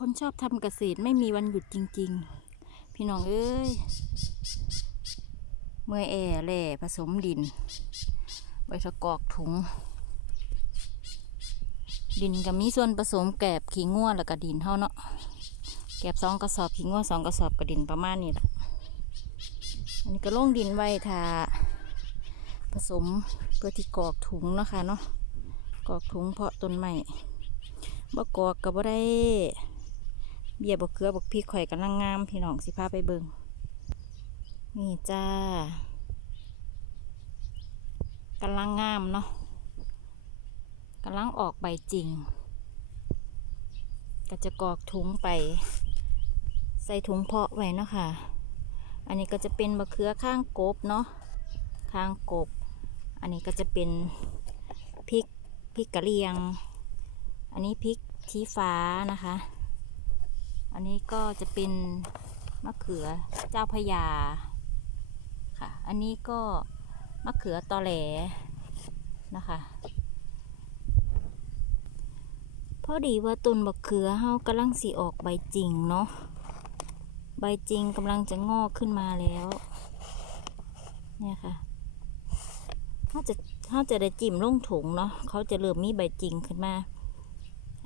คนชอบทำเกษตรไม่มีวันหยุดจริง ๆ พี่น้องเอ้ย เมื่อแอแหล่ผสมดิน ใบตะกอกถุง ดินก็มีส่วนผสมแกบขี้ง่วแล้วก็ดินเท่าเนาะ แกบสองกระสอบขี้ง่วสองกระสอบกับดินประมาณนี้แหละอันนี้ก็ล่งดินไว้ทาผสมเพื่อที่กรอกถุงนะคะเนาะกรอกถุงเพาะต้นไม้บ่กรอกก็บ่ได้ เบียบกเกลือบกพริกข่อยกำลังงาม พี่น้องสิพาไปเบิงนี่จ้ากำลังงามเนาะกำลังออกใบจริง ก็จะกรอกถุงไป ใส่ถุงเพาะไว้เนาะค่ะ อันนี้ก็จะเป็นมะเขือข้างกบเนาะข้างกบ อันนี้ก็จะเป็นพริกพริกกะเหรียง อันนี้พริกชี้ฟ้านะคะ อันนี้ก็จะเป็นมะเขือเจ้าพยาค่ะ อันนี้ก็มะเขือตอแหลนะคะ พอดีว่าต้นมะเขือเฮากำลังสีออกใบจริงเนาะ ใบจริงกำลังจะงอกขึ้นมาแล้ว เนี่ยค่ะเขาจะเขาจะได้จิ้มลงถุงเนาะ เขาจะเริ่มมีใบจริงขึ้นมา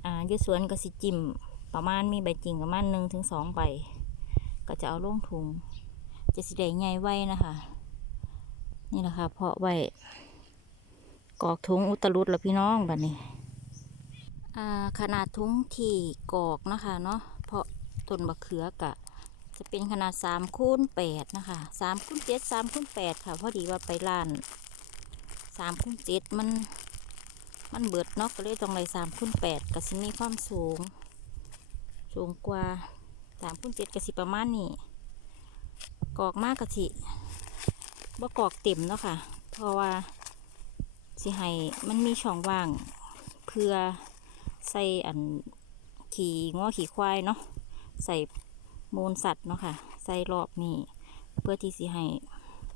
อ่ายูสวนก็สิจิ้ม ประมาณมีใบจริงประมาณหนึ่งถึงสองใบ ก็จะเอาลงถุง จะสิได้ใหญ่ไว้นะคะ นี่แหละค่ะ เพาะไว้กอกถุงอุตรุดแล้วพี่น้องบัดนี้ขนาดถุงที่กอกนะคะเนาะเพาะต้นมะเขือกะ จะเป็นขนาดสามคูณแปดนะคะสามคูณเจ็ดสามคูณแปดค่ะ พอดีว่าไปร้านสามคูณเจ็ดมัน มันเบิดเนาะก็เลยต้องเลยสามคูณแปดก็สิมีความสูง สูงกว่าสามคูณเจ็ดกะสิประมาณนี้กอกมากกะสิบ่กอกเต็มเนาะค่ะ เพราะว่าสิให้มันมีช่องว่าง เพื่อใส่อันขี่ง้อขี่ควายเนาะใส่มูลสัตว์เนาะค่ะ ใส่รอบนี้เพื่อที่สิให้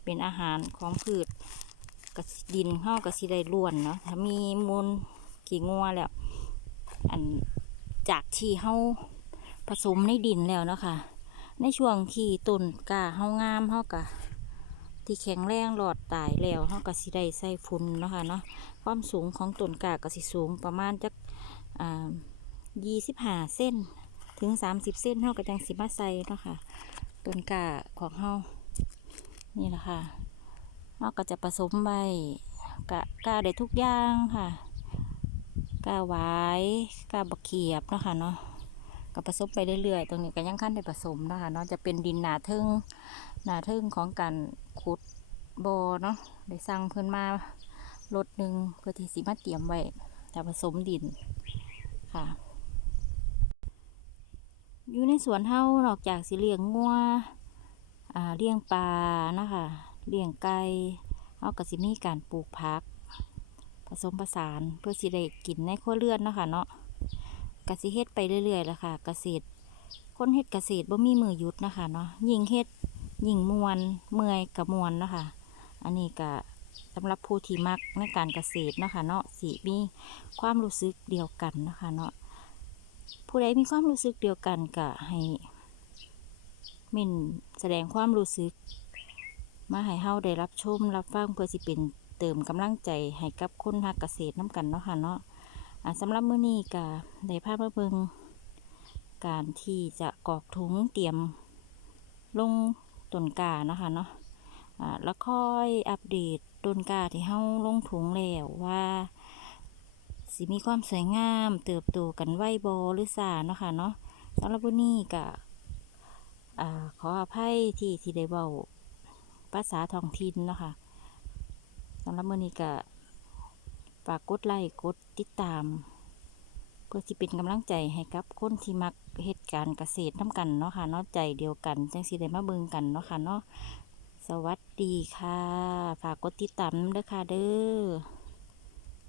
เป็นอาหารของพืชกับดินเฮากับสิได้ล้วนเนาะถ้ามีมูลขี่งัวแล้ว อันจากที่เฮา สมในดินแล้วเนาะค่ะ ในช่วงที่ต้นกาเฮางามเฮากะที่แข็งแรงหลอดตายแล้วเฮาก็สิได้ใส่ฝุ่นเนาะค่ะเนาะความสูงของต้นกาก็สิสูงประมาณจักอ่ายี่สิบห้าเส้นถึงสามสิบเส้นเฮาก็จังสิมาใส่เนาะค่ะต้นกาของเฮานี่แหละค่ะเฮาก็จะผสมใบกะกาได้ทุกอย่างค่ะกาหวายกาบักเขียบเนาะค่ะเนาะ ก็ผสมไปเรื่อยๆ ตรงนี้ก็ยังขั้นได้ผสมนะคะเนาะจะเป็นดินหนาทึ่งหนาทึ่งของการขุดบอเนาะได้สั่งเพิ่นมารถหนึ่งเพื่อที่สิมาเตรียมไว้จะผสมดินค่ะ อยู่ในสวนเฮานอกจากสิเลี้ยงงัวอ่าเลี้ยงปลานะคะเลี้ยงไก่เฮาก็สิมีการปลูกผัก ผสมผสานเพื่อสิได้กินในครัวเรือนเนาะค่ะเนาะ กสิเฮ็ดไปเรื่อยๆแหละค่ะเกษตรคนเฮ็ดเกษตรบ่มีมือหยุดนะคะเนาะยิ่งเฮ็ดยิ่งมวนเมื่อยกับมวนเนาะค่ะอันนี้ก็สำหรับผู้ที่มักในการเกษตรเนาะค่ะเนาะสิมีความรู้สึกเดียวกันนะคะเนาะผู้ใดมีความรู้สึกเดียวกันก็ให้ม่นแสดงความรู้สึก มาให้เฮาได้รับชมรับฟังเพื่อสิเป็นเติมกำลังใจให้กับคนฮักเกษตรน้ำกันเนาะค่ะเนาะ สำหรับมื้อนี้ก็ได้พามาเบิ่งการที่จะกรอกถุงเตรียมลงต้นกาเนาะค่ะเนาะแล้วค่อยอัปเดตต้นกาที่เฮาลงถุงแล้วว่าสิมีความสวยงาม เติบโตกันไวบอหรือสาเนาะค่ะเนาะสำหรับวันนี้ก็อ่าขออภัยที่ที่ได้เว้าภาษาท้องถิ่นเนาะค่ะสำหรับมื้อนี้ก็ ฝากกดไลค์กดติดตาม เพื่อที่เป็นกำลังใจให้กับคนที่มักเหตุการณ์เกษตรน้ำกันเนาะค่ะเนาะใจเดียวกันจังสีได้มาเบิ่งกันเนาะค่ะเนาะสวัสดีค่ะ ฝากกดติดตามนำเด้อค่ะเด้อ